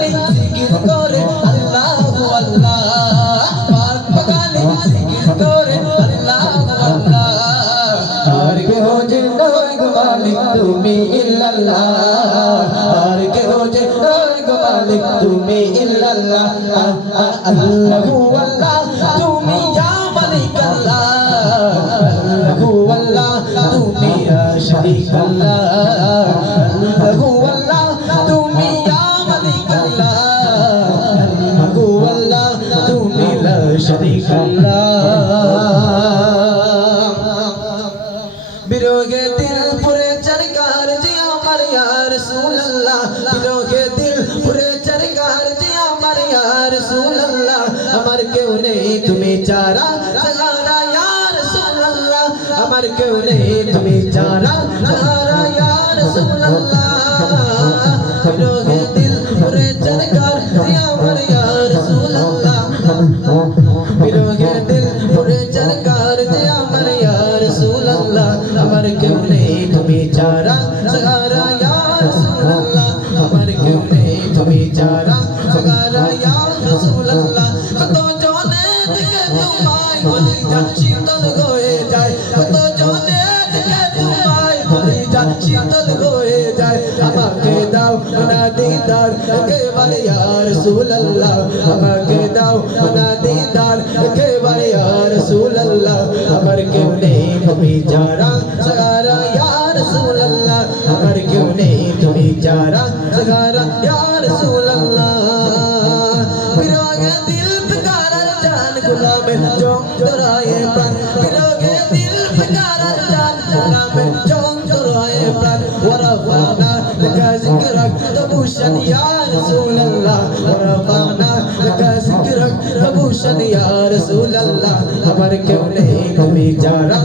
বাগানে জিকির করে আল্লাহু আল্লাহ পাক বাগানে জিকির করে আল্লাহু আল্লাহ আর কেহ যে নয় গো মালিক তুমি ইল্লাল্লাহ আর কেহ যে নয় গো মালিক তুমি ইল্লাল্লাহ আল্লাহু আল্লাহ তুমি ইয়া মালিক আল্লাহ আল্লাহু আল্লাহ তুমি ইয়া শরীক আল্লাহ আল্লাহু আল্লাহ তুমি ইয়া মালিক আল্লাহ আল্লাহু আল্লাহ তুমি লা শরীক আল্লাহ বিরোগে দিল পুরে চরকার জি আমার ইয়া রাসূলুল্লাহ বিরোগে দিল পুরে চরকার জি আমার ইয়া রাসূলুল্লাহ আমার কেউ নেই তুমি চারা সাহারা ইয়া রাসূলুল্লাহ আমার কেউ নেই তুমি চারা সাহারা ইয়া রাসূলুল্লাহ বিরোগে দিল পুরে চরকার জি আমার ইয়া রাসূলুল্লাহ বিরোগে দিল পুরে চরকার জি আমার ইয়া রাসূলুল্লাহ আমার কেউ নেই তুমি চারা সাহারা ইয়া রাসূলুল্লাহ আমার কেউ নেই তুমি চারা সাহারা ইয়া রাসূলুল্লাহ কত জনে দেখে তোমায় বলি যা শীতল হয়ে যায় কত জনে দেখে তোমায় বলি যা শীতল হয়ে যায় আমাকে দাও না দিদার একেবারে ইয়া রাসূলুল্লাহ আমাকে দাও না দিদার একেবারে ইয়া রাসূলুল্লাহ আমার কেউ নেই তুমি যারা সাহারা ইয়া রাসূলুল্লাহ আমার কেউ নেই তুমি যারা সাহারা ইয়া রাসূলুল্লাহ বিরোগে দিল পুকারার জান গুলামে জং দরায়ে প্রাণ বিরোগে দিল পুকারার জান গুলামে জং দরায়ে প্রাণ ওয়ারাফানা লাকা যিকরাক তাবুশান ইয়া রাসূলুল্লাহ ওয়ারাফানা লাকা যিকরাক তাবুশান ইয়া রাসূলুল্লাহ আমার কেউ নেই তুমি যারা